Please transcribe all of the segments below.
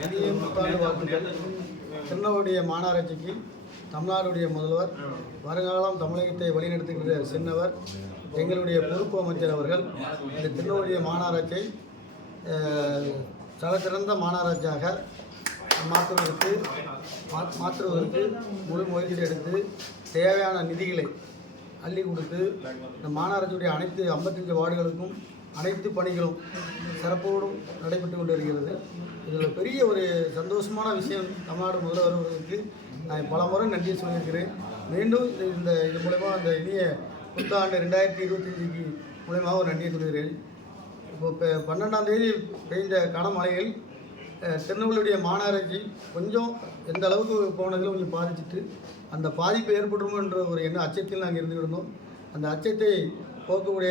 இனிய புத்தாண்டு வாழ்த்துக்கள். திருநெல்வேலிய மாநகராட்சிக்கு தமிழ்நாடுடைய முதல்வர் வருங்காலம் தமிழகத்தை வழிநடத்துகின்ற சின்னவர் எங்களுடைய பொறுப்பு அமைச்சர் அவர்கள் இந்த திருநெல்வேலிய மாநகராட்சியை சிறந்த மாநகராட்சியாக மாற்றுவதற்கு மாற்றுவதற்கு முழு முயற்சி எடுத்து தேவையான நிதிகளை அள்ளி கொடுத்து இந்த மாநகராட்சியுடைய அனைத்து ஐம்பத்தஞ்சு வார்டுகளுக்கும் அனைத்து பணிகளும் சிறப்போடும் நடைபெற்று கொண்டு வருகிறது இதில் பெரிய ஒரு சந்தோஷமான விஷயம் தமிழ்நாடு முதல்வர் அவர்களுக்கு நான் பல முறை நன்றியை சொல்லியிருக்கிறேன். மீண்டும் இந்த இது மூலயமா அந்த இனிய புத்தாண்டு ரெண்டாயிரத்தி இருபத்தஞ்சுக்கு மூலயமா ஒரு நன்றியை சொல்கிறேன் இப்போ பன்னெண்டாம் தேதி பெய்த கனமழையில் திருநெல்வேலியுடைய மாநகராட்சி கொஞ்சம் எந்த அளவுக்கு போனதில் கொஞ்சம் பாதிச்சிட்டு அந்த பாதிப்பு ஏற்பட்டுருமோன்ற ஒரு எண்ண அச்சத்தில் நாங்கள் இருந்து இருந்தோம். அந்த அச்சத்தை போக்கக்கூடிய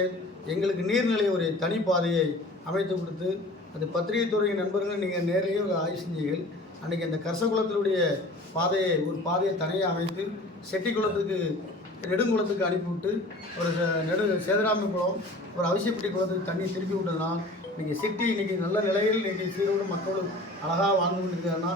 எங்களுக்கு நீர்நிலை ஒரு தனி பாதையை அமைத்து கொடுத்து அது பத்திரிகை துறையின் நண்பர்கள் நீங்கள் நேரிலேயே ஒரு ஆய்வு செஞ்சீர்கள். அன்றைக்கி அந்த கரசகுளத்தினுடைய பாதையை ஒரு பாதையை தனியாக அமைத்து செட்டிக்குளத்துக்கு நெடுங்குளத்துக்கு அனுப்பிவிட்டு ஒரு நெடு சேதராமி குளம் ஒரு அவசியப்பட்டி குளத்துக்கு தண்ணி திருப்பி விட்டதுனால் இன்றைக்கி சிட்டி இன்றைக்கி நல்ல நிலையில் இன்றைக்கி சீரோடு மக்களும் அழகாக வாழ்ந்து கொண்டிருக்கிறாங்கன்னா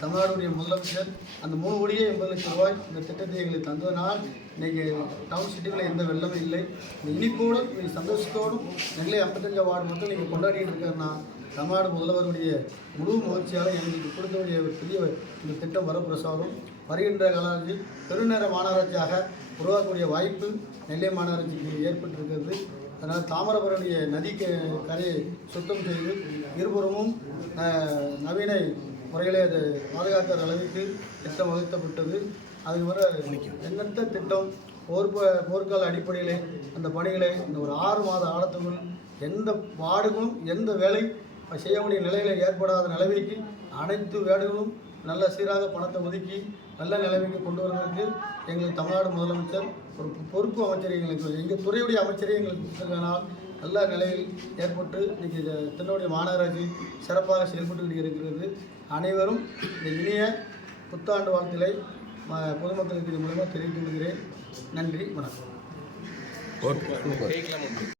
தமிழ்நாடுடைய முதலமைச்சர் அந்த மூணு கோடியே எண்பது லட்சம் ரூபாய் இந்த திட்டத்தை எங்களுக்கு தந்ததனால் இன்றைக்கி டவுன் சிட்டிகளில் எந்த வெள்ளமும் இல்லை. இந்த இனிப்போடும் சந்தோஷத்தோடும் நெல்லை ஐம்பத்தஞ்சு வார்டு மக்கள் நீங்கள் கொண்டாடிட்டு இருக்காருன்னா தமிழ்நாடு முதல்வருடைய முழு முயற்சியால் எங்களுக்கு கொடுக்கக்கூடிய ஒரு பெரிய இந்த திட்டம் வரப்பிரசாரம் வருகின்ற காலத்தில் பெருநேர மாநகராட்சியாக உருவாக்கக்கூடிய வாய்ப்பு நெல்லை மாநகராட்சிக்கு ஏற்பட்டிருக்கிறது. அதனால் தாமிரபரணி நதி க- கரையை சுத்தம் செய்து இருபுறமும் நவீன முறையிலே அது பாதுகாக்கிற அளவுக்கு திட்டம் வகுக்கப்பட்டது அது வர எண்ணற்ற திட்டம் போர் போர்க்கால அடிப்படையிலே அந்த பணிகளை இந்த ஒரு ஆறு மாத ஆழத்துக்குள் எந்த வார்டுகளும் எந்த வேலை செய்யக்கூடிய நிலையில் ஏற்படாத நிலைமைக்கு அனைத்து வேடுகளும் நல்ல சீராக பணத்தை ஒதுக்கி நல்ல நிலைமைக்கு கொண்டு வருவதற்கு எங்களுக்கு தமிழ்நாடு முதலமைச்சர் ஒரு பொறுப்பு அமைச்சர் எங்களுக்கு எங்கள் துறையுடைய அமைச்சரே எங்களுக்கு கொடுத்திருக்கனால் நல்ல நிலையில் ஏற்பட்டு இன்றைக்கி தன்னுடைய மாநகராட்சி சிறப்பாக செயல்பட்டு இருக்கிறது. அனைவரும் இந்த இனிய புத்தாண்டு வாழ்த்துக்களை ம- பொதுமக்களுக்கு இது மூலமாக தெரிவித்து கொள்கிறேன். நன்றி வணக்கம். ஓகே.